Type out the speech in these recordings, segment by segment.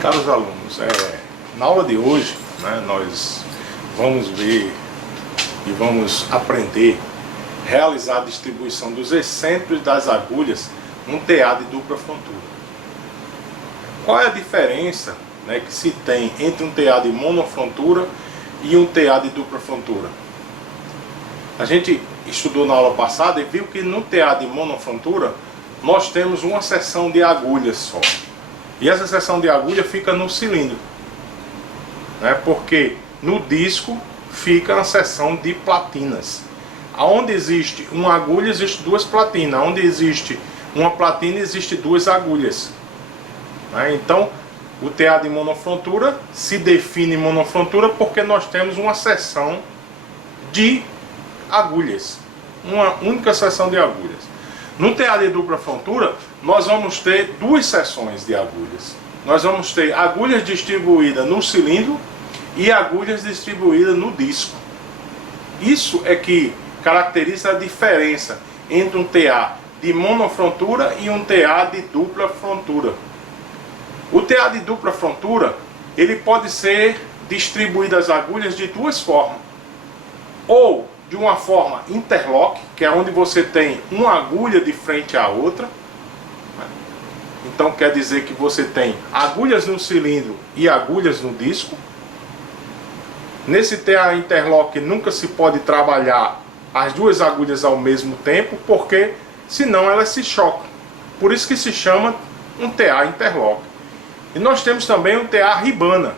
Caros alunos, na aula de hoje, nós vamos ver e vamos aprender a realizar a distribuição dos excêntricos das agulhas num TA de dupla frontura. Qual é a diferença que se tem entre um TA de monofrontura e um TA de dupla frontura? A gente estudou na aula passada e viu que no TA de monofrontura nós temos uma seção de agulhas só. E essa seção de agulha fica no cilindro, porque no disco fica a seção de platinas. Onde existe uma agulha, existe duas platinas. Onde existe uma platina, existe duas agulhas. Então, o TA de monofrontura se define monofrontura porque nós temos uma seção de agulhas, uma única seção de agulhas. No TA de dupla frontura, nós vamos ter duas seções de agulhas. Nós vamos ter agulhas distribuídas no cilindro e agulhas distribuídas no disco. Isso é que caracteriza a diferença entre um TA de monofrontura e um TA de dupla frontura. O TA de dupla frontura, ele pode ser distribuído as agulhas de duas formas. Ou de uma forma interlock, que é onde você tem uma agulha de frente à outra. Então quer dizer que você tem agulhas no cilindro e agulhas no disco. Nesse TA interlock nunca se pode trabalhar as duas agulhas ao mesmo tempo, porque senão elas se chocam. Por isso que se chama um TA interlock. E nós temos também um TA ribana,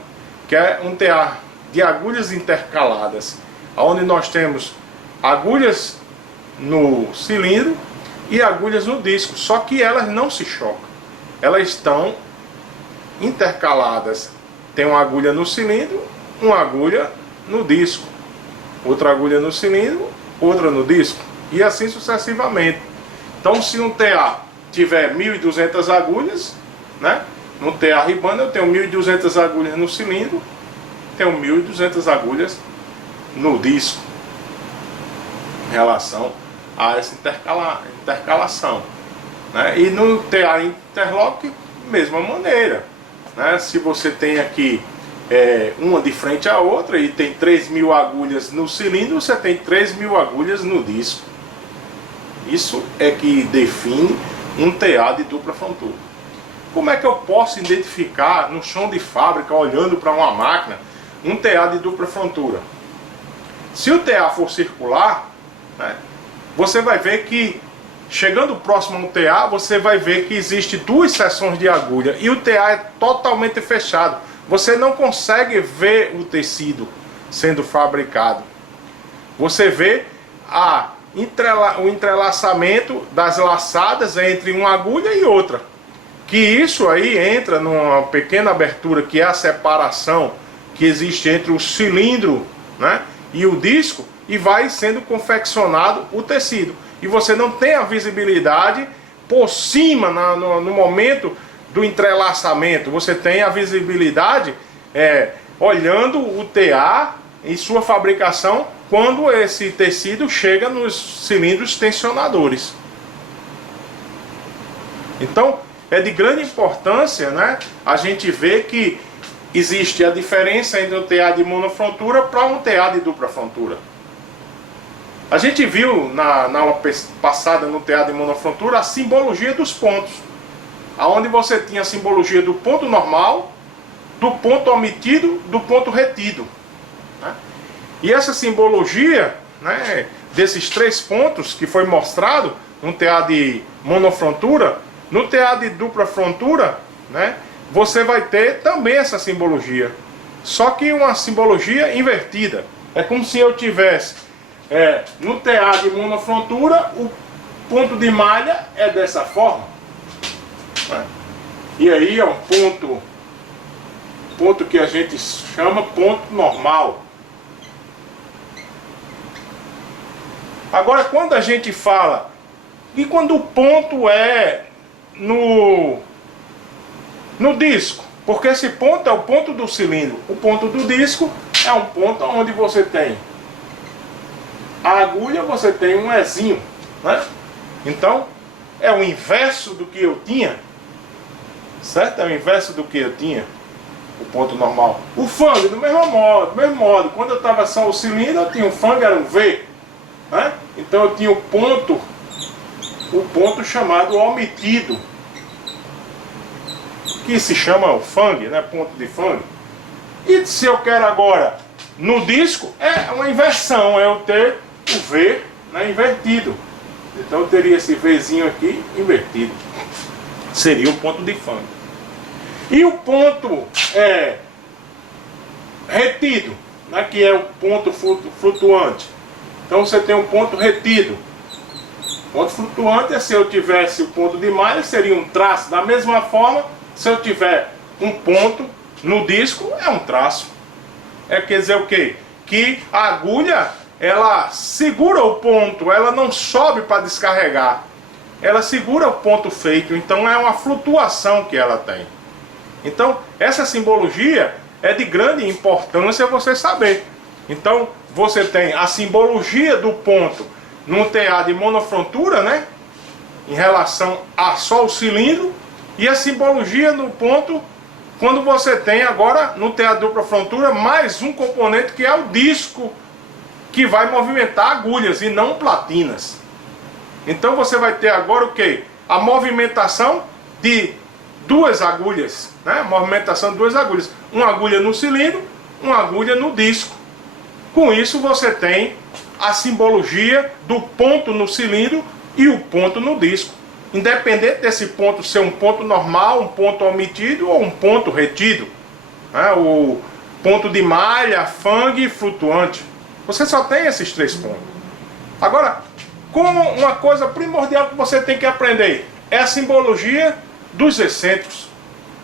que é um TA de agulhas intercaladas, onde nós temos agulhas no cilindro e agulhas no disco, só que elas não se chocam, elas estão intercaladas. Tem uma agulha no cilindro, uma agulha no disco, outra agulha no cilindro, outra no disco, e assim sucessivamente. Então, se um TA tiver 1.200 agulhas, no TA ribana eu tenho 1.200 agulhas no cilindro, tenho 1.200 agulhas no disco, em relação a essa intercalação. E no TA interlock, mesma maneira. Se você tem aqui uma de frente à outra e tem 3.000 agulhas no cilindro, você tem 3.000 agulhas no disco. Isso é que define um TA de dupla frontura. Como é que eu posso identificar no chão de fábrica, olhando para uma máquina, um TA de dupla frontura? Se o TA for circular, você vai ver que, chegando próximo ao TA, você vai ver que existe duas seções de agulha e o TA é totalmente fechado. Você não consegue ver o tecido sendo fabricado. Você vê o entrelaçamento das laçadas entre uma agulha e outra. Que isso aí entra numa pequena abertura, que é a separação que existe entre o cilindro e o disco, e vai sendo confeccionado o tecido. E você não tem a visibilidade por cima no momento do entrelaçamento. Você tem a visibilidade olhando o TA em sua fabricação, quando esse tecido chega nos cilindros tensionadores. Então, é de grande importância a gente ver que existe a diferença entre um TA de monofrontura para um TA de dupla frontura. A gente viu na aula passada no TA de monofrontura a simbologia dos pontos, onde você tinha a simbologia do ponto normal, do ponto omitido, do ponto retido. E essa simbologia desses três pontos que foi mostrado no TA de monofrontura, no TA de dupla frontura, você vai ter também essa simbologia, só que uma simbologia invertida. É como se eu tivesse no TA de monofrontura, o ponto de malha é dessa forma, e aí é um ponto que a gente chama ponto normal. Agora, quando a gente fala, e quando o ponto é no disco, porque esse ponto é o ponto do cilindro, o ponto do disco é um ponto onde você tem a agulha, você tem um ezinho, Então, é o inverso do que eu tinha, certo? É o inverso do que eu tinha. o ponto normal. O fang, do mesmo modo. Quando eu estava só o cilindro, eu tinha um fang, era um V. Né? Então eu tinha o ponto chamado omitido, que se chama o fang, né? Ponto de fang. E se eu quero agora no disco, é uma inversão, é eu ter o V, né, invertido. Então eu teria esse Vzinho aqui invertido. Seria o ponto de fang. E o ponto retido, né, que é o ponto flutuante. Então você tem um ponto retido. Ponto flutuante é se eu tivesse o ponto de malha, seria um traço. Da mesma forma, se eu tiver um ponto no disco, é um traço. Quer dizer o quê? Que a agulha, ela segura o ponto, ela não sobe para descarregar. Ela segura o ponto feito, então é uma flutuação que ela tem. Então, essa simbologia é de grande importância você saber. Então, você tem a simbologia do ponto num TA de monofrontura, né? Em relação a só o cilindro, e a simbologia no ponto quando você tem agora no TA de dupla frontura mais um componente que é o disco, que vai movimentar agulhas e não platinas. Então você vai ter agora o que? A movimentação de duas agulhas, né? Movimentação de duas agulhas. Uma agulha no cilindro, uma agulha no disco. Com isso você tem a simbologia do ponto no cilindro e o ponto no disco. Independente desse ponto ser um ponto normal, um ponto omitido ou um ponto retido. Né? O ponto de malha, fang e flutuante. Você só tem esses três pontos. Agora, como uma coisa primordial que você tem que aprender é a simbologia dos excêntricos.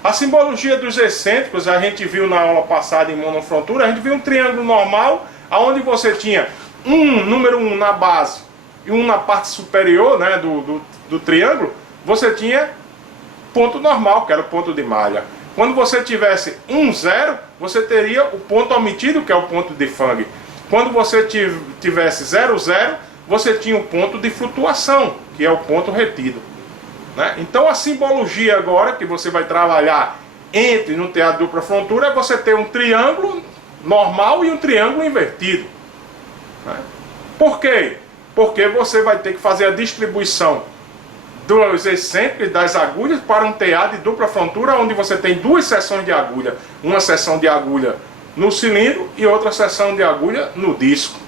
A simbologia dos excêntricos a gente viu na aula passada em monofrontura, a gente viu um triângulo normal, onde você tinha número 1 na base e um na parte superior, né, do triângulo, você tinha ponto normal, que era o ponto de malha. Quando você tivesse 0, você teria o ponto omitido, que é o ponto de fang. Quando você tivesse 0, você tinha o ponto de flutuação, que é o ponto retido. Né? Então a simbologia agora, que você vai trabalhar no TA de dupla frontura, é você ter um triângulo normal e um triângulo invertido. Né? Por quê? Porque você vai ter que fazer a distribuição dos excêntricos das agulhas para um TA de dupla frontura, onde você tem duas seções de agulha. Uma seção de agulha no cilindro e outra seção de agulha no disco.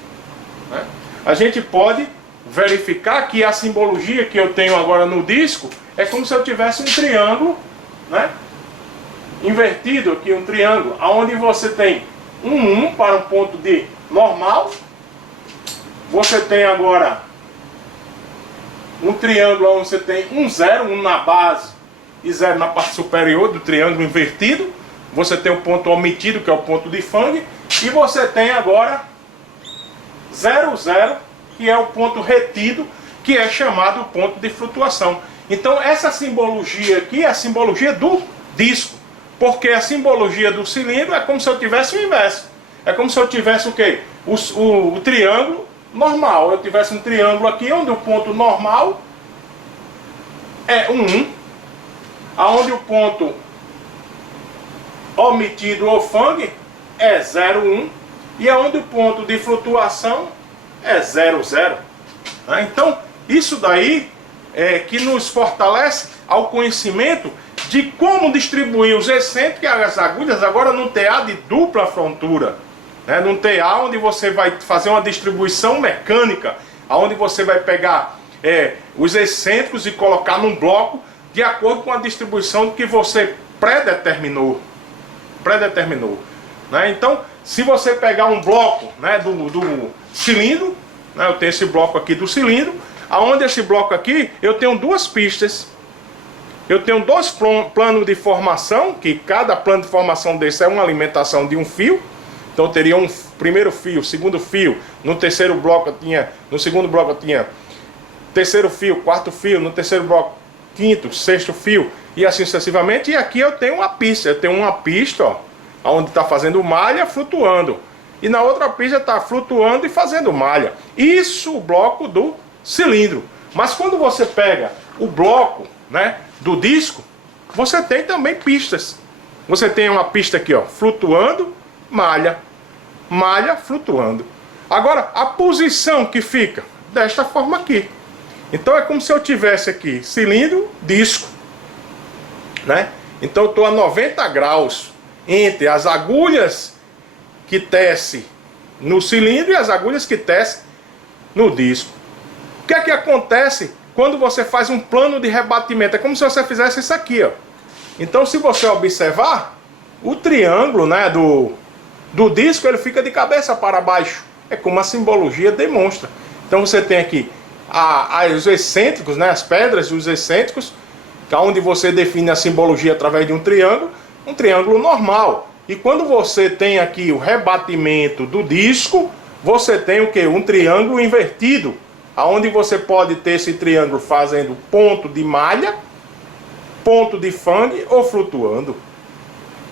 Né? A gente pode verificar que a simbologia que eu tenho agora no disco é como se eu tivesse um triângulo, né? Invertido aqui, um triângulo, onde você tem um para um ponto de normal. Você tem agora um triângulo onde você tem 0, 1 na base e 0 na parte superior do triângulo invertido. Você tem o ponto omitido, que é o ponto de fang, e você tem agora 0, 0, que é o ponto retido, que é chamado ponto de flutuação. Então essa simbologia aqui é a simbologia do disco, porque a simbologia do cilindro é como se eu tivesse o inverso. É como se eu tivesse o quê? O triângulo normal. Eu tivesse um triângulo aqui onde o ponto normal é 1, aonde o ponto omitido ou fang é 0, 1, e aonde o ponto de flutuação é 0, 0. Então isso daí é que nos fortalece ao conhecimento de como distribuir os excêntricos e as agulhas agora num TA de dupla frontura. Num TA onde você vai fazer uma distribuição mecânica, onde você vai pegar os excêntricos e colocar num bloco de acordo com a distribuição que você predeterminou. Né? Então, se você pegar um bloco, né, do cilindro, né, eu tenho esse bloco aqui do cilindro, aonde esse bloco aqui eu tenho duas pistas. Eu tenho dois planos de formação, que cada plano de formação desse é uma alimentação de um fio. Então eu teria um primeiro fio, segundo fio, no terceiro bloco no segundo bloco eu tinha terceiro fio, quarto fio, no terceiro bloco quinto, sexto fio, e assim sucessivamente. E aqui eu tenho uma pista, ó, onde está fazendo malha, flutuando, e na outra pista está flutuando e fazendo malha. Isso o bloco do cilindro. Mas quando você pega o bloco, né, do disco, você tem também pistas. você tem uma pista aqui, ó, flutuando, malha, malha, flutuando. Agora, a posição que fica desta forma aqui. Então é como se eu tivesse aqui cilindro, disco, né? Então eu estou a 90 graus entre as agulhas que tecem no cilindro e as agulhas que tecem no disco. O que é que acontece quando você faz um plano de rebatimento? É como se você fizesse isso aqui, ó. Então, se você observar, o triângulo, né, do disco, ele fica de cabeça para baixo. É como a simbologia demonstra. Então você tem aqui os excêntricos, né, as pedras dos excêntricos, onde você define a simbologia através de um triângulo normal. E quando você tem aqui o rebatimento do disco, você tem o que? Um triângulo invertido, onde você pode ter esse triângulo fazendo ponto de malha, ponto de fangue ou flutuando.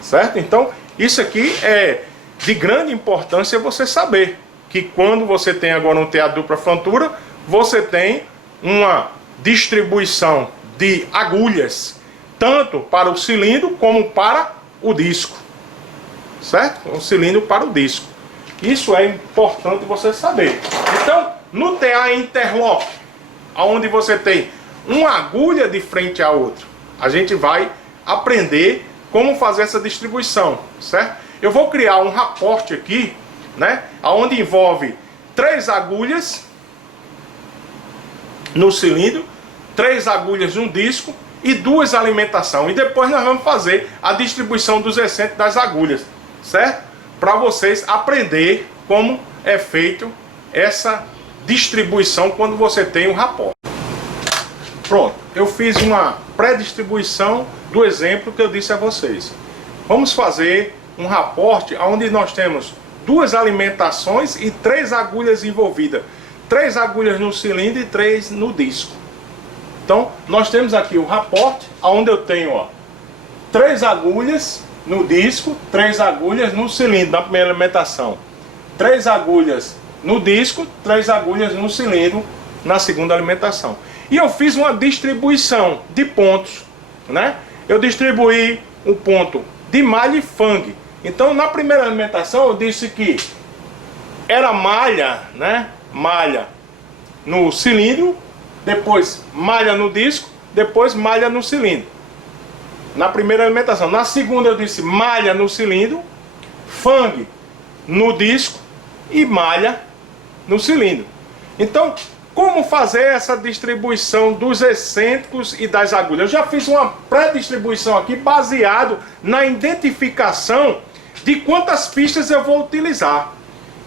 Certo? Então, isso aqui é de grande importância você saber que quando você tem agora um tear dupla frontura, você tem uma distribuição de agulhas, tanto para o cilindro como para o disco. Certo? Um cilindro para o disco. Isso é importante você saber. Então, no TA interlock, onde você tem uma agulha de frente à outra, a gente vai aprender como fazer essa distribuição, certo? Eu vou criar um raporte aqui, né, onde envolve 3 agulhas no cilindro, 3 agulhas no disco e 2 alimentação. E depois nós vamos fazer a distribuição dos excêntricos das agulhas, certo? Para vocês aprender como é feito essa distribuição quando você tem um raporte. Pronto, eu fiz uma pré-distribuição do exemplo que eu disse a vocês. Vamos fazer um raporte onde nós temos 2 alimentações e 3 agulhas envolvidas. 3 agulhas no cilindro e 3 no disco. Então, nós temos aqui o raporte, onde eu tenho, ó, 3 agulhas no disco, 3 agulhas no cilindro, na primeira alimentação. 3 agulhas no disco, 3 agulhas no cilindro, na segunda alimentação. E eu fiz uma distribuição de pontos, né? Eu distribuí um ponto de malha e fangue. Então, na primeira alimentação, eu disse que era malha, né? Malha no cilindro, depois malha no disco, depois malha no cilindro. Na primeira alimentação. Na segunda, eu disse malha no cilindro, fangue no disco e malha no cilindro. Então, como fazer essa distribuição dos excêntricos e das agulhas? Eu já fiz uma pré-distribuição aqui baseado na identificação de quantas pistas eu vou utilizar.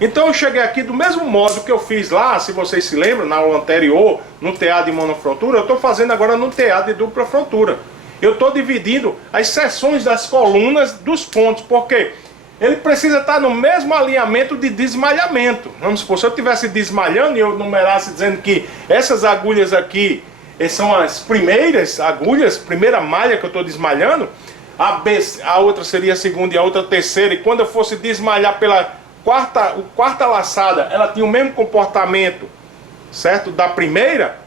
Então eu cheguei aqui do mesmo modo que eu fiz lá, se vocês se lembram, na aula anterior, no TA de monofrontura, eu estou fazendo agora no TA de dupla frontura. Eu estou dividindo as seções das colunas dos pontos, porque ele precisa estar no mesmo alinhamento de desmalhamento. Vamos supor, se eu estivesse desmalhando e eu numerasse dizendo que essas agulhas aqui são as primeiras agulhas, primeira malha que eu estou desmalhando, a outra seria a segunda e a outra a terceira, e quando eu fosse desmalhar pela quarta laçada, ela tinha o mesmo comportamento, certo? Da primeira,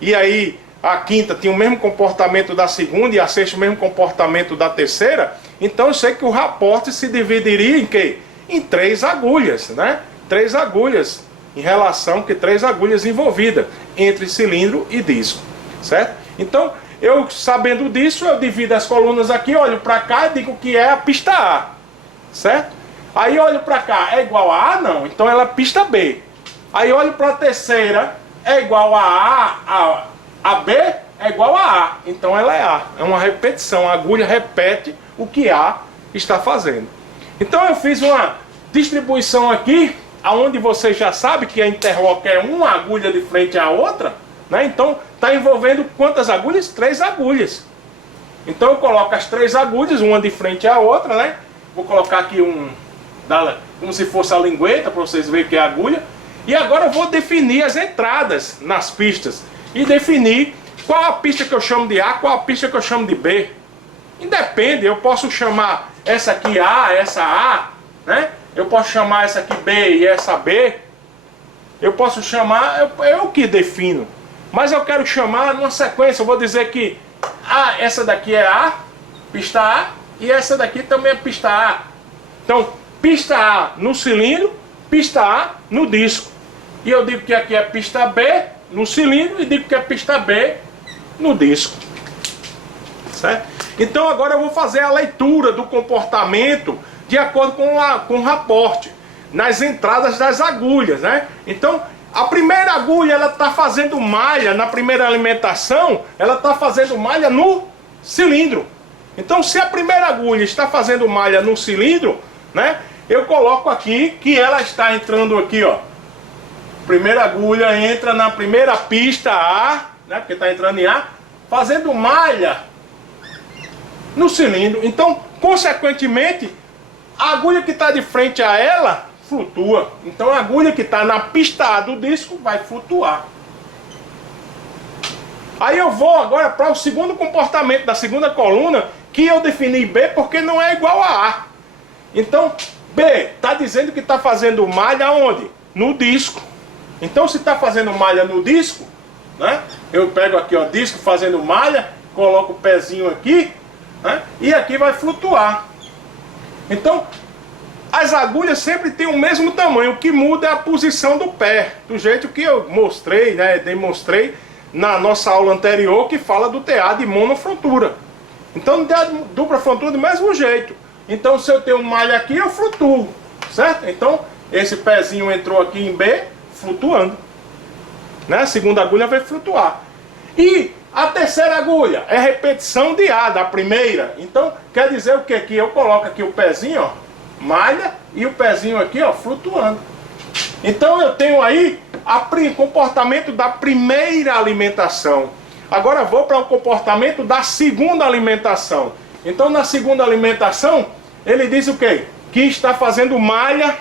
e aí a quinta tinha o mesmo comportamento da segunda e a sexta o mesmo comportamento da terceira. Então eu sei que o raporte se dividiria em quê? Em 3 agulhas, né? 3 agulhas, em relação que 3 agulhas envolvidas entre cilindro e disco, certo? Então, eu sabendo disso, eu divido as colunas aqui, olho para cá e digo que é a pista A, certo? Aí olho para cá, é igual a A? Não, então ela é pista B. Aí olho para a terceira, é igual a B é igual a A, então ela é A. É uma repetição, a agulha repete o que A está fazendo. Então eu fiz uma distribuição aqui, onde você já sabe que a interlock é uma agulha de frente à outra, né? Então está envolvendo quantas agulhas? 3 agulhas. Então eu coloco as 3 agulhas, uma de frente à outra, né? Vou colocar aqui como se fosse a lingueta, para vocês verem que é a agulha. E agora eu vou definir as entradas nas pistas e definir qual a pista que eu chamo de A, qual a pista que eu chamo de B. Independe, eu posso chamar essa aqui A, essa A, né? Eu posso chamar essa aqui B e essa B. Eu posso chamar, eu que defino. Mas eu quero chamar numa sequência, eu vou dizer que essa daqui é A, pista A, e essa daqui também é pista A. Então, pista A no cilindro, pista A no disco. E eu digo que aqui é pista B no cilindro e digo que é pista B no disco. Certo? Então agora eu vou fazer a leitura do comportamento de acordo com o raporte nas entradas das agulhas, né? Então a primeira agulha ela está fazendo malha na primeira alimentação, ela está fazendo malha no cilindro. Então se a primeira agulha está fazendo malha no cilindro, né? Eu coloco aqui que ela está entrando aqui, ó. Primeira agulha entra na primeira pista A, né? Porque está entrando em A, fazendo malha no cilindro. Então, consequentemente, a agulha que está de frente a ela flutua. Então, a agulha que está na pista A do disco vai flutuar. Aí eu vou agora para o segundo comportamento da segunda coluna, que eu defini B porque não é igual a A. Então, B está dizendo que está fazendo malha onde? No disco. Então, se está fazendo malha no disco, né? Eu pego aqui, ó, disco fazendo malha, coloco o pezinho aqui, né? E aqui vai flutuar. Então, as agulhas sempre têm o mesmo tamanho. O que muda é a posição do pé, do jeito que eu mostrei, né? Demonstrei na nossa aula anterior, que fala do TA de monofrontura. Então, no TA de dupla frontura, do mesmo jeito. Então, se eu tenho malha aqui, eu flutuo, certo? Então, esse pezinho entrou aqui em B, flutuando, né? A segunda agulha vai flutuar. E a terceira agulha é repetição de A, da primeira. Então, quer dizer o que? Que eu coloco aqui o pezinho, ó, malha, e o pezinho aqui, ó, flutuando. Então, eu tenho aí o comportamento da primeira alimentação. Agora, vou para o comportamento da segunda alimentação. Então, na segunda alimentação, ele diz o quê? Que está fazendo malha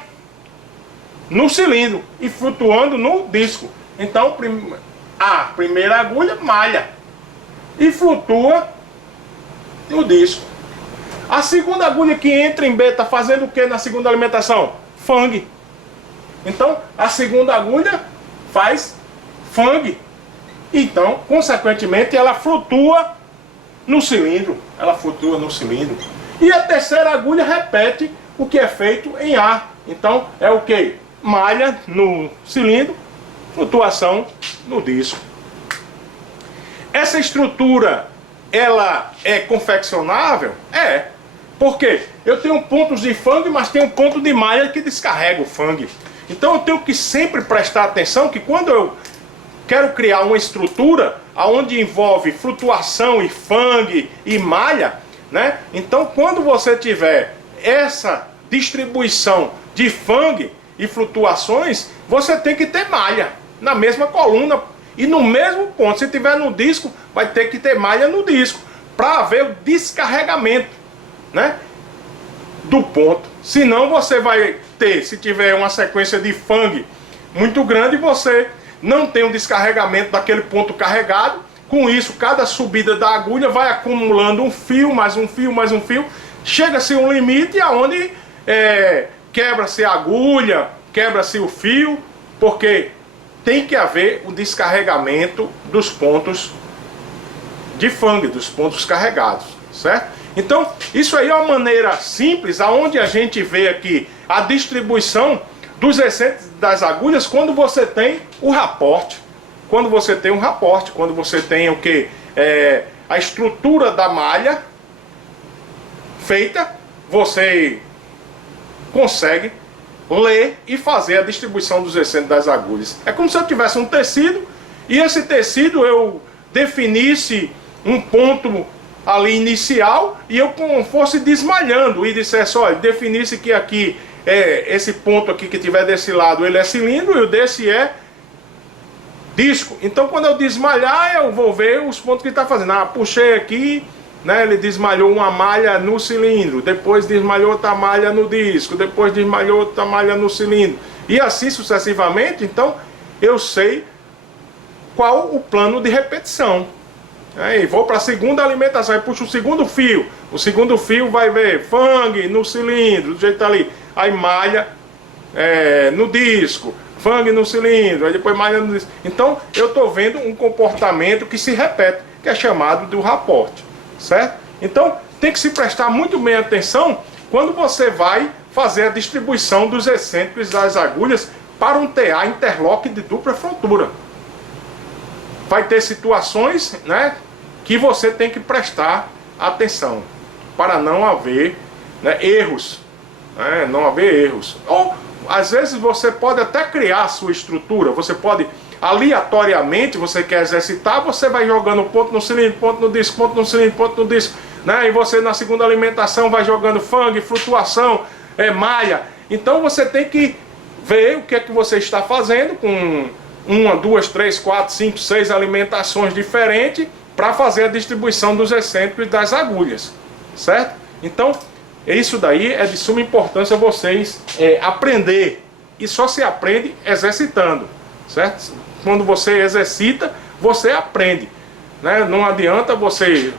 no cilindro e flutuando no disco. Então, a primeira agulha malha e flutua no disco. A segunda agulha que entra em B está fazendo o que na segunda alimentação? Fang. Então, a segunda agulha faz fang. Então, consequentemente, ela flutua no cilindro. Ela flutua no cilindro. E a terceira agulha repete o que é feito em A. Então, é o que? Malha no cilindro, flutuação no disco. Essa estrutura, ela é confeccionável? É. Por quê? Eu tenho pontos de fang, mas tenho um ponto de malha que descarrega o fang. Então eu tenho que sempre prestar atenção que quando eu quero criar uma estrutura onde envolve flutuação e fang e malha, né? Então quando você tiver essa distribuição de fang e flutuações, você tem que ter malha na mesma coluna e no mesmo ponto. Se tiver no disco, vai ter que ter malha no disco para haver o descarregamento, né, do ponto. Senão você vai ter, se tiver uma sequência de fang muito grande, você não tem um descarregamento daquele ponto carregado. Com isso, cada subida da agulha vai acumulando um fio, mais um fio, mais um fio. Chega-se um limite aonde quebra-se a agulha, quebra-se o fio, porque tem que haver o descarregamento dos pontos de fang, dos pontos carregados, certo? Então, isso aí é uma maneira simples, aonde a gente vê aqui a distribuição dos excêntricos das agulhas quando você tem o raporte. Quando você tem um raporte, quando você tem o que? A estrutura da malha feita, você consegue ler e fazer a distribuição dos excêntricos das agulhas. É como se eu tivesse um tecido e esse tecido eu definisse um ponto ali inicial e eu fosse desmalhando e dissesse, olha, definisse que aqui esse ponto aqui que tiver desse lado ele é cilindro e o desse é disco. Então quando eu desmalhar eu vou ver os pontos que está fazendo. Ah, puxei aqui, né, ele desmalhou uma malha no cilindro, depois desmalhou outra malha no disco, depois desmalhou outra malha no cilindro, e assim sucessivamente. Então eu sei qual o plano de repetição. Aí vou para a segunda alimentação, aí puxo o segundo fio vai ver fang no cilindro, do jeito ali, aí malha no disco, fang no cilindro, aí depois malha no disco. Então eu estou vendo um comportamento que se repete, que é chamado do raporte. Certo? Então, tem que se prestar muito bem atenção quando você vai fazer a distribuição dos excêntricos das agulhas para um TA interlock de dupla frontura. Vai ter situações, né, que você tem que prestar atenção para não haver, né, erros, né, não haver erros. Ou às vezes você pode até criar a sua estrutura, você pode aleatoriamente, você quer exercitar, você vai jogando ponto no cilindro, ponto no disco, ponto no cilindro, ponto no disco, né? E você na segunda alimentação vai jogando fang, flutuação, malha. Então você tem que ver o que é que você está fazendo com 1, 2, 3, 4, 5, 6 alimentações diferentes para fazer a distribuição dos excêntricos e das agulhas, certo? Então isso daí é de suma importância vocês aprender, e só se aprende exercitando, certo? Quando você exercita, você aprende, né? Não adianta você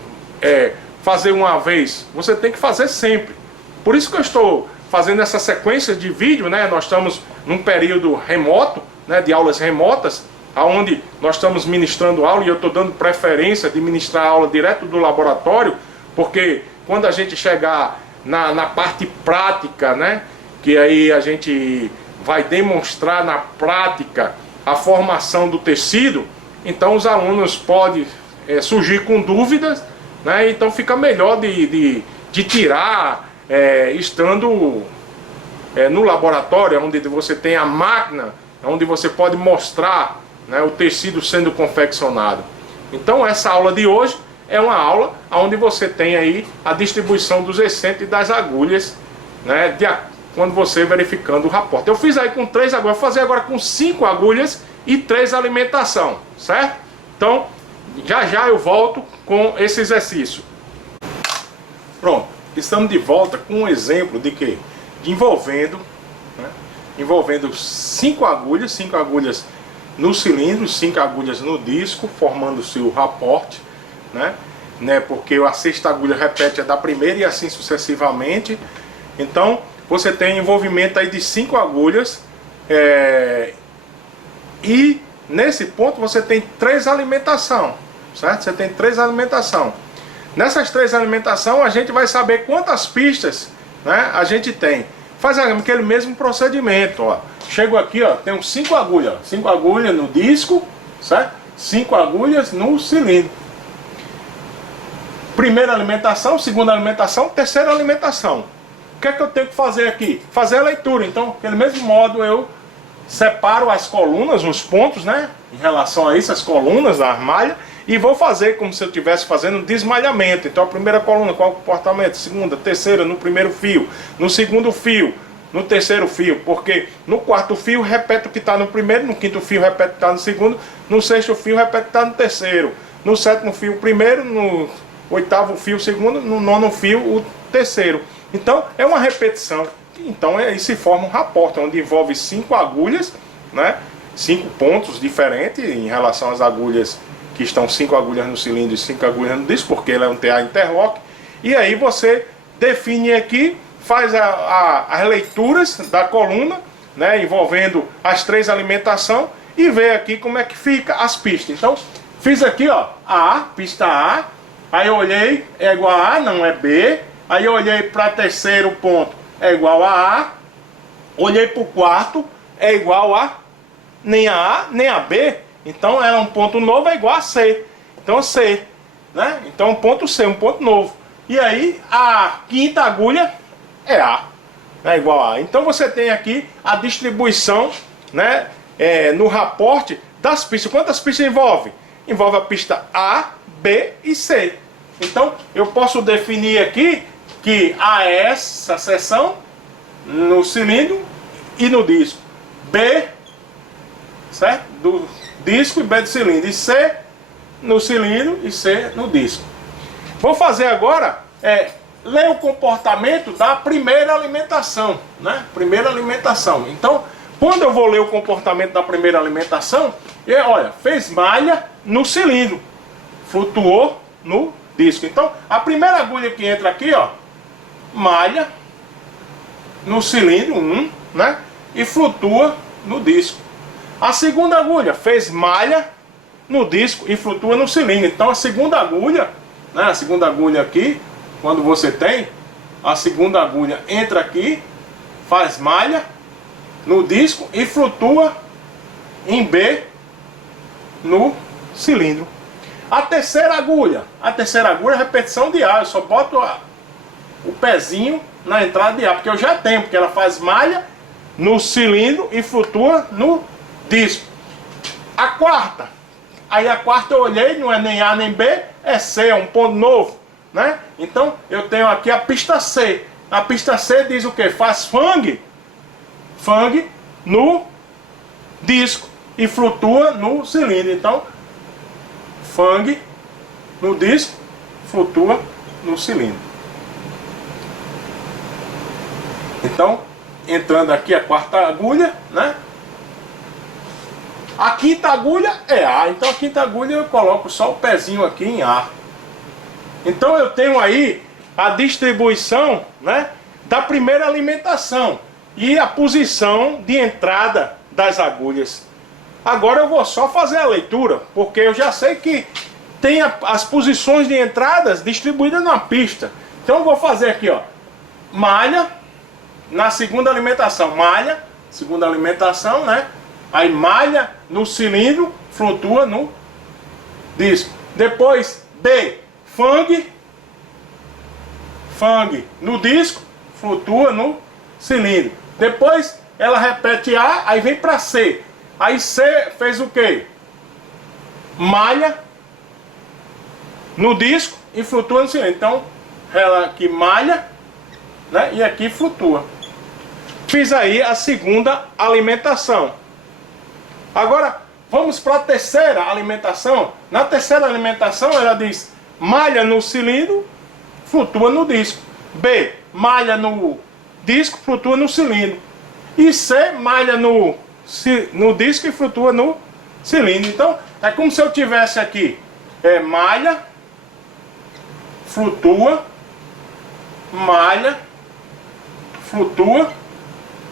fazer uma vez, você tem que fazer sempre. Por isso que eu estou fazendo essa sequência de vídeo, né? Nós estamos num período remoto, né, de aulas remotas, onde nós estamos ministrando aula, e eu estou dando preferência de ministrar aula direto do laboratório, porque quando a gente chegar na parte prática, né, que aí a gente vai demonstrar na prática a formação do tecido, então os alunos podem surgir com dúvidas, né, então fica melhor de tirar estando no laboratório, onde você tem a máquina, onde você pode mostrar, né, o tecido sendo confeccionado. Então essa aula de hoje é uma aula onde você tem aí a distribuição dos excêntricos e das agulhas, né, quando você verificando o raporte. Eu fiz aí com 3 agulhas, vou fazer agora com 5 agulhas e 3 alimentação, certo? Então já já eu volto com esse exercício. Pronto, estamos de volta com um exemplo de que? Envolvendo 5 agulhas no cilindro, 5 agulhas no disco, formando-se o raporte, né? Porque a 6ª agulha repete a da primeira e assim sucessivamente. Então você tem envolvimento aí de 5 agulhas, e nesse ponto você tem 3 alimentação, certo? Você tem 3 alimentação. Nessas 3 alimentação a gente vai saber quantas pistas, né, a gente tem. Faz aquele mesmo procedimento, ó. Chego aqui, ó, tenho 5 agulhas, 5 agulhas no disco, certo? 5 agulhas no cilindro. Primeira alimentação, segunda alimentação, terceira alimentação. O que é que eu tenho que fazer aqui? Fazer a leitura. Então, pelo mesmo modo, eu separo as colunas, os pontos, né, em relação a isso, as colunas da malha, e vou fazer como se eu estivesse fazendo um desmalhamento. Então a primeira coluna, qual é o comportamento? Segunda, terceira, no primeiro fio, no segundo fio, no terceiro fio, porque no quarto fio repete o que está no primeiro, no quinto fio repete o que está no segundo, no sexto fio repete o que está no terceiro, no sétimo fio o primeiro, no 8º fio o segundo, no 9º fio o terceiro. Então é uma repetição. Então aí se forma um raporte, onde envolve 5 agulhas, né? 5 pontos diferentes em relação às agulhas que estão 5 agulhas no cilindro e 5 agulhas no disco, porque ele é um TA interlock. E aí você define aqui, faz as leituras da coluna, né, envolvendo as 3 alimentações, e vê aqui como é que fica as pistas. Então fiz aqui, ó, A, pista A, aí eu olhei, é igual a A, não é B. Aí eu olhei para terceiro ponto, é igual a A. Olhei para o quarto, é igual a nem a A, nem a B. Então era um ponto novo, é igual a C. Então C, né? Então um ponto C, um ponto novo. E aí a 5ª agulha é A, é igual a A. Então você tem aqui a distribuição, né, no raporte das pistas. Quantas pistas envolve? Envolve a pista A, B e C. Então eu posso definir aqui que A é essa seção no cilindro e no disco. B, certo? Do disco e B do cilindro. E C no cilindro e C no disco. Vou fazer agora, ler o comportamento da primeira alimentação, né? Primeira alimentação. Então, quando eu vou ler o comportamento da primeira alimentação, olha, fez malha no cilindro, flutuou no disco. Então, a primeira agulha que entra aqui, ó, malha no cilindro 1, né? E flutua no disco. A segunda agulha fez malha no disco e flutua no cilindro. Então a segunda agulha, né, a segunda agulha aqui, quando você tem, a segunda agulha entra aqui, faz malha no disco e flutua em B no cilindro. A terceira agulha é repetição de ar. Eu só boto o pezinho na entrada de ar, porque eu já tenho, porque ela faz malha no cilindro e flutua no disco. A quarta eu olhei, não é nem A nem B, é C, é um ponto novo, né? Então eu tenho aqui a pista C. A pista C diz o que? Faz fang no disco e flutua no cilindro. Então, fang no disco, flutua no cilindro. Então, entrando aqui a quarta agulha, né? A quinta agulha é A. Então a quinta agulha eu coloco só o pezinho aqui em A. Então eu tenho aí a distribuição, né, da primeira alimentação e a posição de entrada das agulhas. Agora eu vou só fazer a leitura, porque eu já sei que tem as posições de entradas distribuídas na pista. Então eu vou fazer aqui, ó, malha na segunda alimentação, malha, segunda alimentação, né? Aí malha no cilindro, flutua no disco. Depois B, fang no disco, flutua no cilindro. Depois ela repete A, aí vem para C. Aí C fez o quê? Malha no disco e flutua no cilindro. Então ela aqui malha, né? E aqui flutua. Fiz aí a segunda alimentação. Agora vamos para a terceira alimentação. Na terceira alimentação ela diz malha no cilindro, flutua no disco. B, malha no disco, flutua no cilindro. E C, malha no disco e flutua no cilindro. Então é como se eu tivesse aqui malha, flutua, malha, flutua,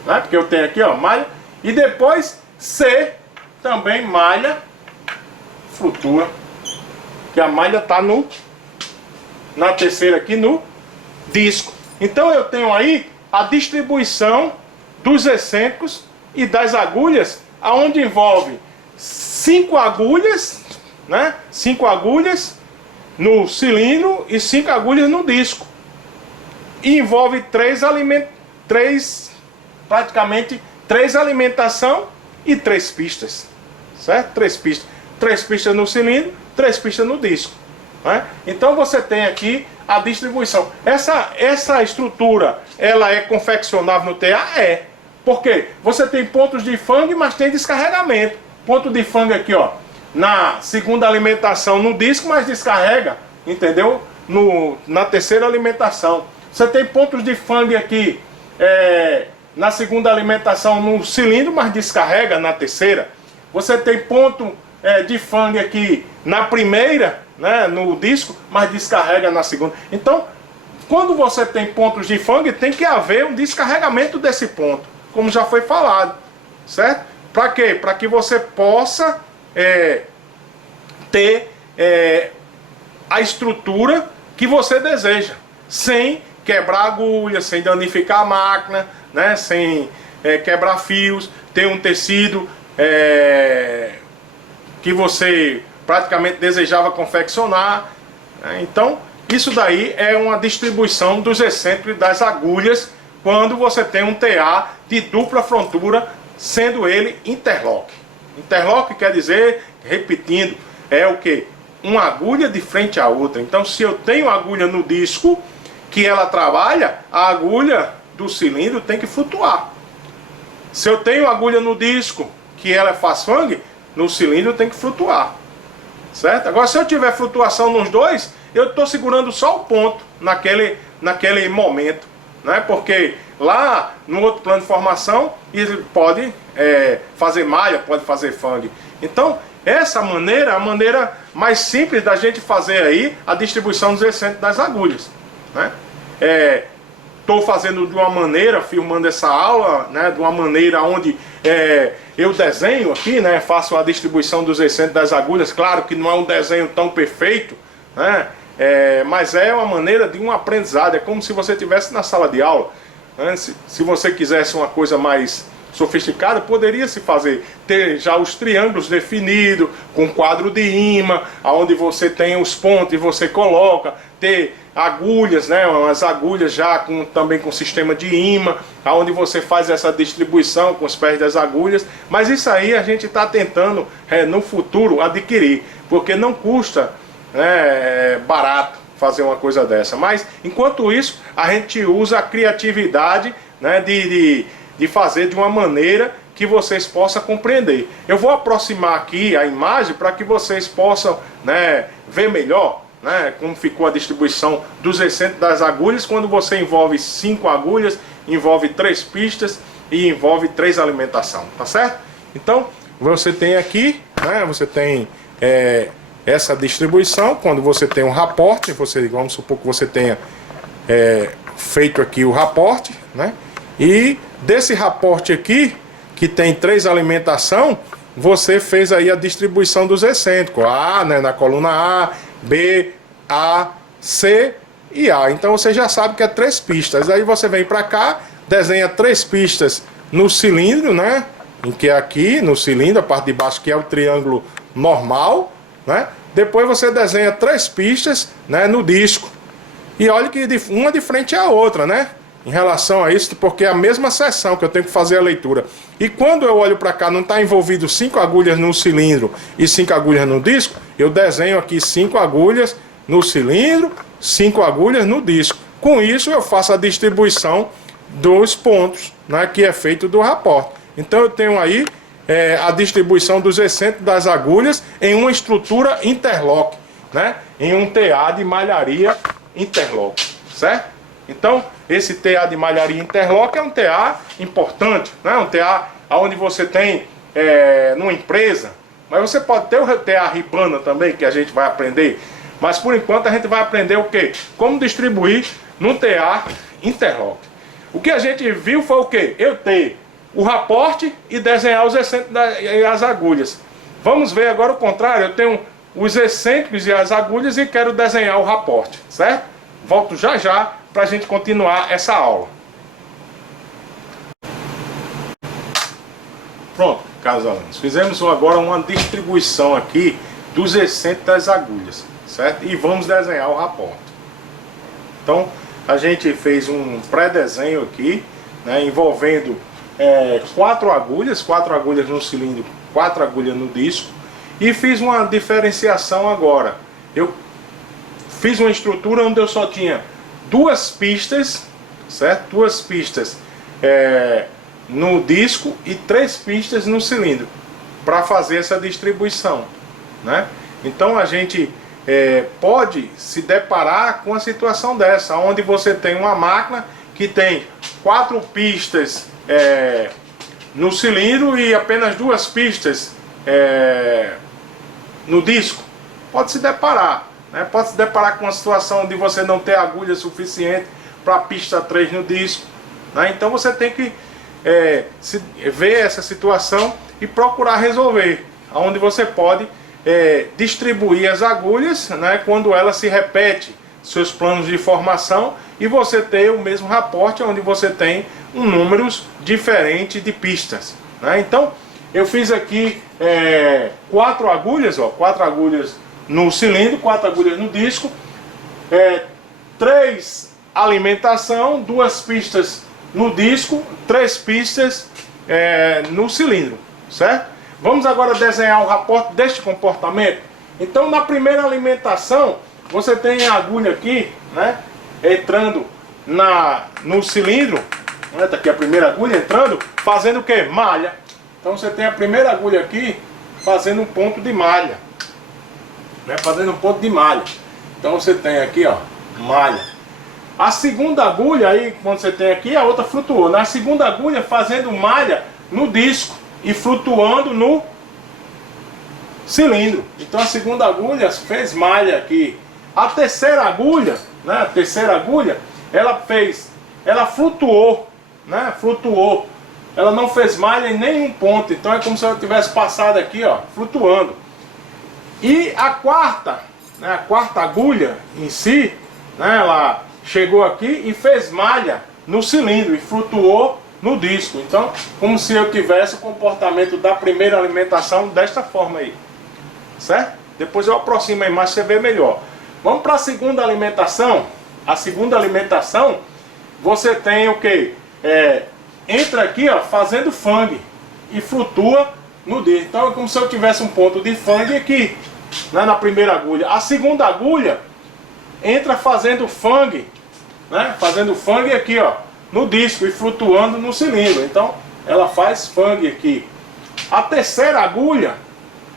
né? Porque eu tenho aqui, ó, malha. E depois C, também malha, flutua, que a malha está na terceira aqui no disco. Então eu tenho aí a distribuição dos excêntricos e das agulhas, aonde envolve 5 agulhas, né? 5 agulhas no cilindro e 5 agulhas no disco. E envolve praticamente 3 alimentação e 3 pistas, certo? 3 pistas. 3 pistas no cilindro, 3 pistas no disco, né? Então você tem aqui a distribuição. Essa estrutura, ela é confeccionável no TA? É. Por quê? Você tem pontos de fang, mas tem descarregamento. Ponto de fang aqui, ó, na segunda alimentação no disco, mas descarrega, entendeu? Na terceira alimentação. Você tem pontos de fang aqui, na segunda alimentação no cilindro, mas descarrega na terceira. Você tem ponto de fang aqui na primeira, né, no disco, mas descarrega na segunda. Então, quando você tem pontos de fang, tem que haver um descarregamento desse ponto, como já foi falado, certo? Para quê? Para que você possa ter a estrutura que você deseja, sem quebrar agulha, sem danificar a máquina, né, sem quebrar fios, ter um tecido que você praticamente desejava confeccionar, né? Então isso daí é uma distribuição dos excêntricos e das agulhas quando você tem um TA de dupla frontura, sendo ele interlock. Interlock quer dizer, repetindo, é o que? Uma agulha de frente à outra. Então se eu tenho agulha no disco que ela trabalha, a agulha do cilindro tem que flutuar. Se eu tenho agulha no disco que ela faz fang, no cilindro tem que flutuar, certo? Agora se eu tiver flutuação nos dois, eu estou segurando só o ponto naquele momento, né? Porque lá no outro plano de formação ele pode fazer malha, pode fazer fang. Então essa maneira é a maneira mais simples da gente fazer aí a distribuição dos excêntricos das agulhas, né? Estou fazendo de uma maneira, filmando essa aula, né, de uma maneira onde eu desenho aqui, né, faço a distribuição dos excêntricos das agulhas. Claro que não é um desenho tão perfeito, né, mas é uma maneira de um aprendizado, é como se você estivesse na sala de aula. Se você quisesse uma coisa mais sofisticada, poderia se fazer, ter já os triângulos definidos, com quadro de imã, onde você tem os pontos e você coloca, ter agulhas, né, umas agulhas já também com sistema de imã, onde você faz essa distribuição com os pés das agulhas, mas isso aí a gente está tentando no futuro adquirir, porque não custa barato fazer uma coisa dessa, mas enquanto isso a gente usa a criatividade, né, de fazer de uma maneira que vocês possam compreender. Eu vou aproximar aqui a imagem para que vocês possam, né, ver melhor, né, como ficou a distribuição dos excêntricos das agulhas, quando você envolve 5 agulhas, envolve 3 pistas e envolve 3 alimentação, tá certo? Então, você tem aqui, né, você tem essa distribuição, quando você tem um raporte, vamos supor que você tenha feito aqui o raporte, né, e desse raporte aqui, que tem 3 alimentação, você fez aí a distribuição dos excêntricos, A, né, na coluna A, B, A, C e A. Então você já sabe que é 3 pistas. Aí você vem para cá, desenha 3 pistas no cilindro, né? Em que é aqui no cilindro, a parte de baixo que é o triângulo normal, né? Depois você desenha 3 pistas, né, no disco. E olha que uma de frente à outra, né? Em relação a isso, porque é a mesma seção que eu tenho que fazer a leitura. E quando eu olho para cá, não está envolvido 5 agulhas no cilindro e 5 agulhas no disco, eu desenho aqui 5 agulhas no cilindro, 5 agulhas no disco. Com isso eu faço a distribuição dos pontos, né, que é feito do raporte. Então eu tenho aí a distribuição dos excêntricos das agulhas em uma estrutura interlock, né, em um TA de malharia interlock, certo? Então, esse TA de malharia interlock é um TA importante, né? Um TA onde você tem numa empresa, mas você pode ter o TA Ribana também, que a gente vai aprender, mas por enquanto a gente vai aprender o quê? Como distribuir no TA interlock. O que a gente viu foi o quê? Eu ter o raporte e desenhar os excêntricos e as agulhas. Vamos ver agora o contrário, eu tenho os excêntricos e as agulhas e quero desenhar o raporte, certo? Volto já já para a gente continuar essa aula. Pronto, caros alunos, fizemos agora uma distribuição aqui dos excêntricos das agulhas, certo? E vamos desenhar o raporte. Então, a gente fez um pré-desenho aqui, né, envolvendo 4 agulhas no cilindro, 4 agulhas no disco, e fiz uma diferenciação agora. Eu fiz uma estrutura onde eu só tinha 2 pistas, certo? 2 pistas no disco e 3 pistas no cilindro, para fazer essa distribuição, né? Então a gente pode se deparar com uma situação dessa, onde você tem uma máquina que tem 4 pistas no cilindro e apenas 2 pistas no disco. Pode se deparar, né? Pode se deparar com uma situação de você não ter agulha suficiente para a pista 3 no disco, né? Então você tem que ver essa situação e procurar resolver, onde você pode distribuir as agulhas, né, quando ela se repete seus planos de formação, e você ter o mesmo raporte onde você tem números diferentes de pistas, né? Então eu fiz aqui 4 agulhas, 4 agulhas no cilindro, 4 agulhas no disco, 3 alimentação, 2 pistas no disco, 3 pistas no cilindro, certo? Vamos agora desenhar o raporte deste comportamento. Então, na primeira alimentação, você tem a agulha aqui, né, entrando no cilindro, né, tá aqui a primeira agulha entrando, fazendo o que? Malha. Então você tem a primeira agulha aqui fazendo um ponto de malha, né, fazendo um ponto de malha. Então você tem aqui, ó, malha. A segunda agulha aí, quando você tem aqui, a outra flutuou. Na segunda agulha fazendo malha no disco e flutuando no cilindro. Então a segunda agulha fez malha aqui. A terceira agulha, né, a terceira agulha, ela flutuou, né, flutuou. Ela não fez malha em nenhum ponto. Então é como se ela tivesse passado aqui, ó, flutuando. E a quarta né, a quarta agulha em si, né, ela chegou aqui e fez malha no cilindro e flutuou no disco. Então, como se eu tivesse o comportamento da primeira alimentação desta forma aí, certo? Depois eu aproximo a imagem, você vê melhor. Vamos para a segunda alimentação. A segunda alimentação, você tem o que? Entra aqui, ó, fazendo fangue e flutua no disco. Então é como se eu tivesse um ponto de fangue aqui, né, na primeira agulha. A segunda agulha entra fazendo fangue, né, fazendo fangue aqui, ó, no disco e flutuando no cilindro. Então ela faz fangue aqui. A terceira agulha,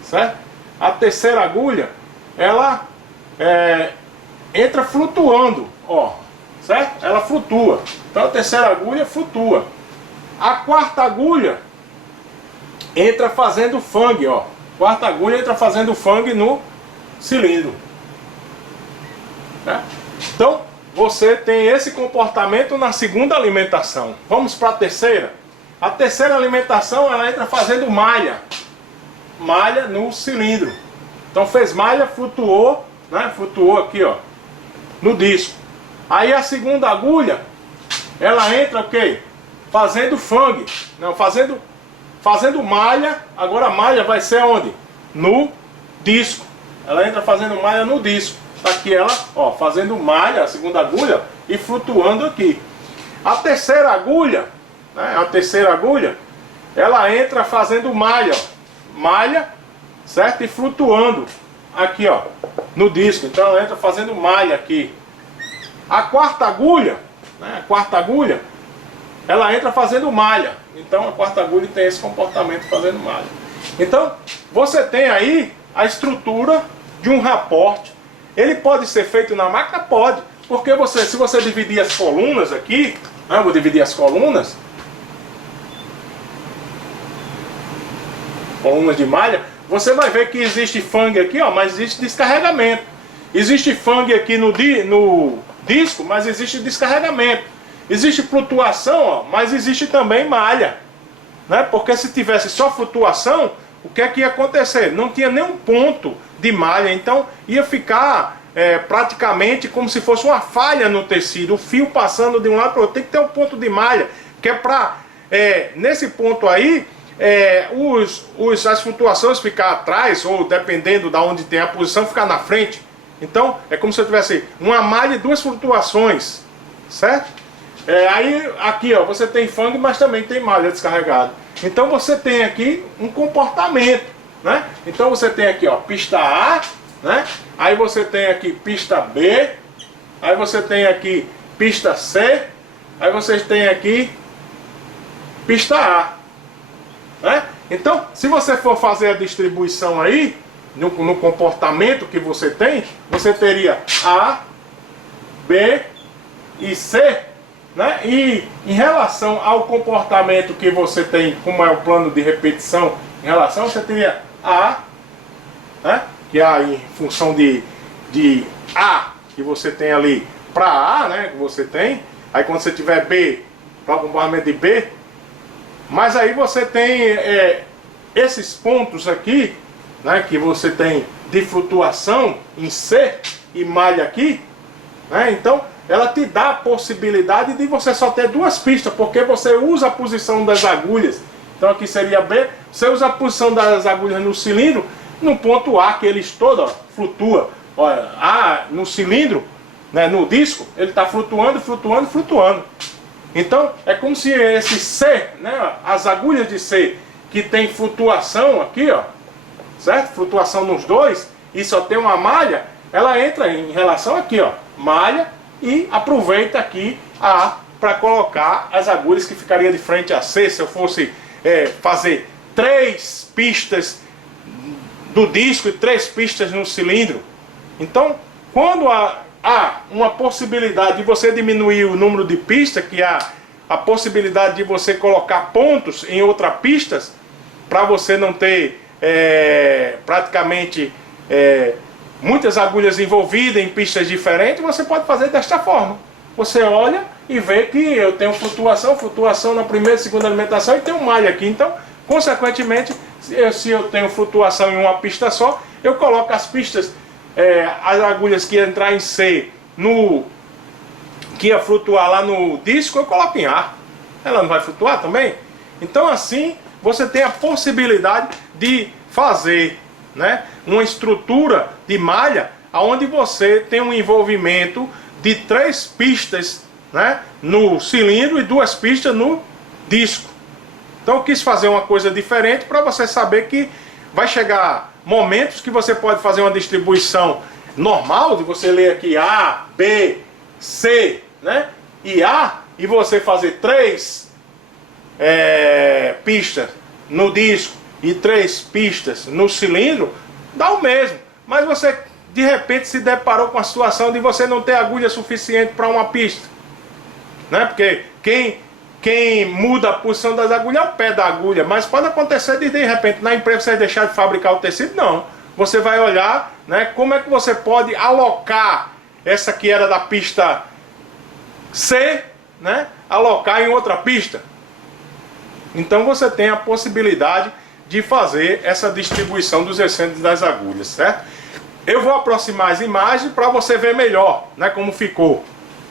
certo? A terceira agulha, ela entra flutuando, ó, certo? Ela flutua. Então a terceira agulha flutua. A quarta agulha entra fazendo fangue, ó. Quarta agulha entra fazendo fangue no cilindro, né? Então você tem esse comportamento na segunda alimentação. Vamos para a terceira. A terceira alimentação, ela entra fazendo malha no cilindro. Então fez malha, flutuou, né? Flutuou aqui, ó, no disco. Aí a segunda agulha, ela entra o quê? Fazendo fangue, não, fazendo malha. Agora a malha vai ser onde? No disco. Ela entra fazendo malha no disco. Tá aqui ela, ó, fazendo malha, a segunda agulha, e flutuando aqui. A terceira agulha, né, ela entra fazendo malha, ó, malha, certo? E flutuando aqui, ó, no disco. Então ela entra fazendo malha aqui. A quarta agulha, né, ela entra fazendo malha. Então a quarta agulha tem esse comportamento fazendo malha. Então você tem aí a estrutura de um raporte. Ele pode ser feito na máquina? Pode. Porque se você dividir as colunas aqui, né, eu vou dividir as colunas de malha, você vai ver que existe fangue aqui, ó, mas existe descarregamento. Existe fangue aqui no disco, mas existe descarregamento. Existe flutuação, ó, mas existe também malha, né? Porque se tivesse só flutuação, o que é que ia acontecer? Não tinha nenhum ponto de malha, então ia ficar praticamente como se fosse uma falha no tecido, o fio passando de um lado para o outro. Tem que ter um ponto de malha, que é para, nesse ponto aí, as flutuações ficar atrás, ou dependendo de onde tem a posição, ficar na frente. Então é como se eu tivesse uma malha e duas flutuações, certo? Aí aqui, ó, você tem fangue, mas também tem malha descarregada. Então você tem aqui um comportamento, né? Então você tem aqui, ó, pista A, né? Aí você tem aqui pista B, aí você tem aqui pista C, aí vocês têm aqui pista A, né? Então, se você for fazer a distribuição aí no comportamento que você tem, você teria A, B e C, né? E em relação ao comportamento que você tem, como é o plano de repetição, em relação, você teria A, né? Que é em função de A que você tem ali para A, né? Que você tem. Aí quando você tiver B, para o comportamento de B. Mas aí você tem esses pontos aqui, né? Que você tem de flutuação em C e malha aqui, né? Então ela te dá a possibilidade de você só ter duas pistas, porque você usa a posição das agulhas. Então aqui seria B, você usa a posição das agulhas no cilindro, no ponto A que eles todos flutua. Olha, A no cilindro, né, no disco, ele está flutuando, flutuando, flutuando. Então é como se esse C, né, as agulhas de C que tem flutuação aqui, ó, certo? Flutuação nos dois, e só tem uma malha, ela entra em relação aqui, ó, malha, e aproveita aqui A para colocar as agulhas que ficariam de frente a C. Se eu fosse fazer 3 pistas do disco e 3 pistas no cilindro. Então, quando há uma possibilidade de você diminuir o número de pistas, que há a possibilidade de você colocar pontos em outras pistas, para você não ter praticamente muitas agulhas envolvidas em pistas diferentes, você pode fazer desta forma. Você olha e vê que eu tenho flutuação na primeira e segunda alimentação e tenho malha aqui. Então, consequentemente, se eu tenho flutuação em uma pista só, eu coloco as pistas as agulhas que iam entrar em C, que ia flutuar lá no disco, eu coloco em A. Ela não vai flutuar também? Então assim, você tem a possibilidade de fazer, né, uma estrutura de malha onde você tem um envolvimento de 3 pistas, né, no cilindro e 2 pistas no disco. Então eu quis fazer uma coisa diferente para você saber que vai chegar momentos que você pode fazer uma distribuição normal, de você ler aqui A, B, C, né, e A, e você fazer 3 pistas no disco e 3 pistas no cilindro, dá o mesmo. Mas você de repente se deparou com a situação de você não ter agulha suficiente para uma pista, né? Porque quem muda a posição das agulhas é o pé da agulha, mas pode acontecer de repente na empresa você deixar de fabricar o tecido. Não, você vai olhar, né, como é que você pode alocar essa que era da pista C, né, alocar em outra pista. Então você tem a possibilidade de fazer essa distribuição dos excêntricos das agulhas, certo? Eu vou aproximar as imagens para você ver melhor, né, como ficou,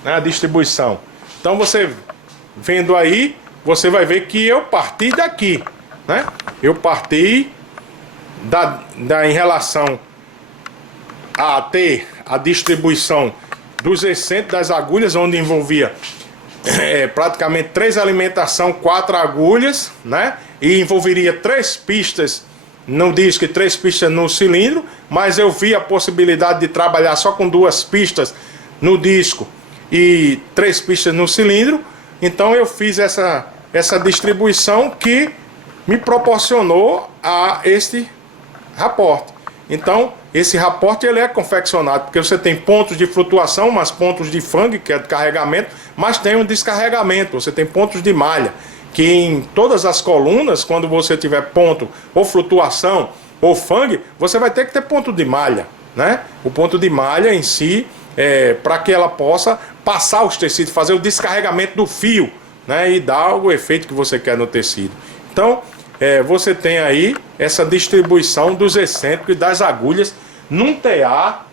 né, a distribuição. Então você vendo aí, você vai ver que eu parti daqui, né? Eu parti em relação a ter a distribuição dos excêntricos das agulhas, onde envolvia praticamente 3 alimentação, 4 agulhas, né? E envolveria 3 pistas no disco e 3 pistas no cilindro, mas eu vi a possibilidade de trabalhar só com 2 pistas no disco e 3 pistas no cilindro. Então eu fiz essa distribuição que me proporcionou a este raporte. Então esse raporte ele é confeccionado porque você tem pontos de flutuação, mas pontos de fang, que é de carregamento, mas tem um descarregamento, você tem pontos de malha, que em todas as colunas, quando você tiver ponto ou flutuação ou fang, você vai ter que ter ponto de malha, né? O ponto de malha em si, para que ela possa passar os tecidos, fazer o descarregamento do fio, né, e dar o efeito que você quer no tecido. Então você tem aí essa distribuição dos excêntricos e das agulhas num TA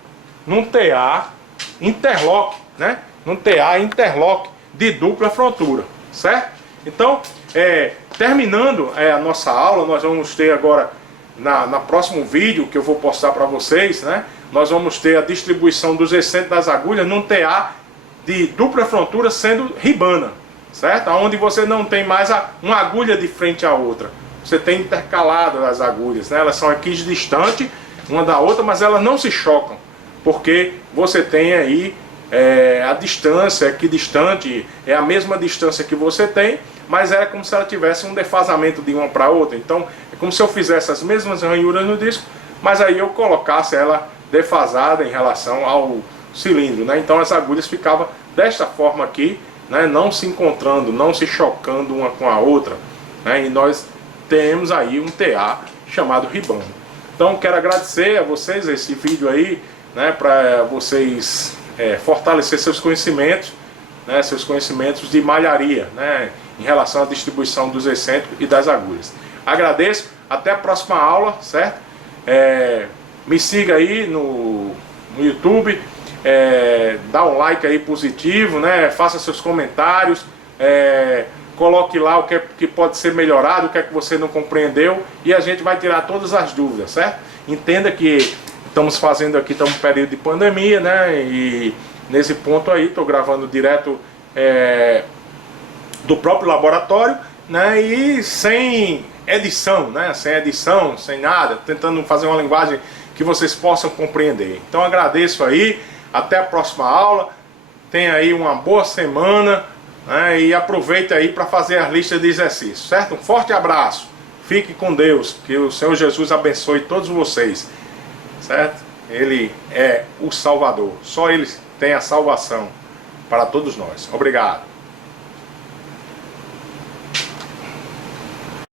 interlock, né, num TA interlock de dupla frontura, certo? Então terminando a nossa aula, nós vamos ter agora na próximo vídeo que eu vou postar para vocês, né, nós vamos ter a distribuição dos excêntricos das agulhas num TA de dupla frontura sendo ribana, certo? Onde você não tem mais uma agulha de frente à outra, você tem intercalado as agulhas, né? Elas são equidistantes uma da outra, mas elas não se chocam, porque você tem aí a distância equidistante, é a mesma distância que você tem, mas é como se ela tivesse um defasamento de uma para outra. Então é como se eu fizesse as mesmas ranhuras no disco, mas aí eu colocasse ela defasada em relação ao cilindro, né? Então as agulhas ficavam desta forma aqui, né? Não se encontrando, não se chocando uma com a outra, né? E nós temos aí um TA chamado ribana. Então quero agradecer a vocês esse vídeo aí, né? Para vocês fortalecer seus conhecimentos, né? Seus conhecimentos de malharia, né? Em relação à distribuição dos excêntricos e das agulhas. Agradeço, até a próxima aula, certo? Me siga aí no YouTube, dá um like aí positivo, né? Faça seus comentários, coloque lá o que pode ser melhorado, o que é que você não compreendeu, e a gente vai tirar todas as dúvidas, certo? Entenda que estamos fazendo aqui, estamos em período de pandemia, né? E nesse ponto aí, estou gravando direto do próprio laboratório, né? E sem edição, né? Sem nada, tentando fazer uma linguagem que vocês possam compreender. Então agradeço aí, até a próxima aula, tenha aí uma boa semana, né? E aproveite aí para fazer as listas de exercícios, certo? Um forte abraço, fique com Deus, que o Senhor Jesus abençoe todos vocês, certo? Ele é o Salvador, só Ele tem a salvação para todos nós. Obrigado.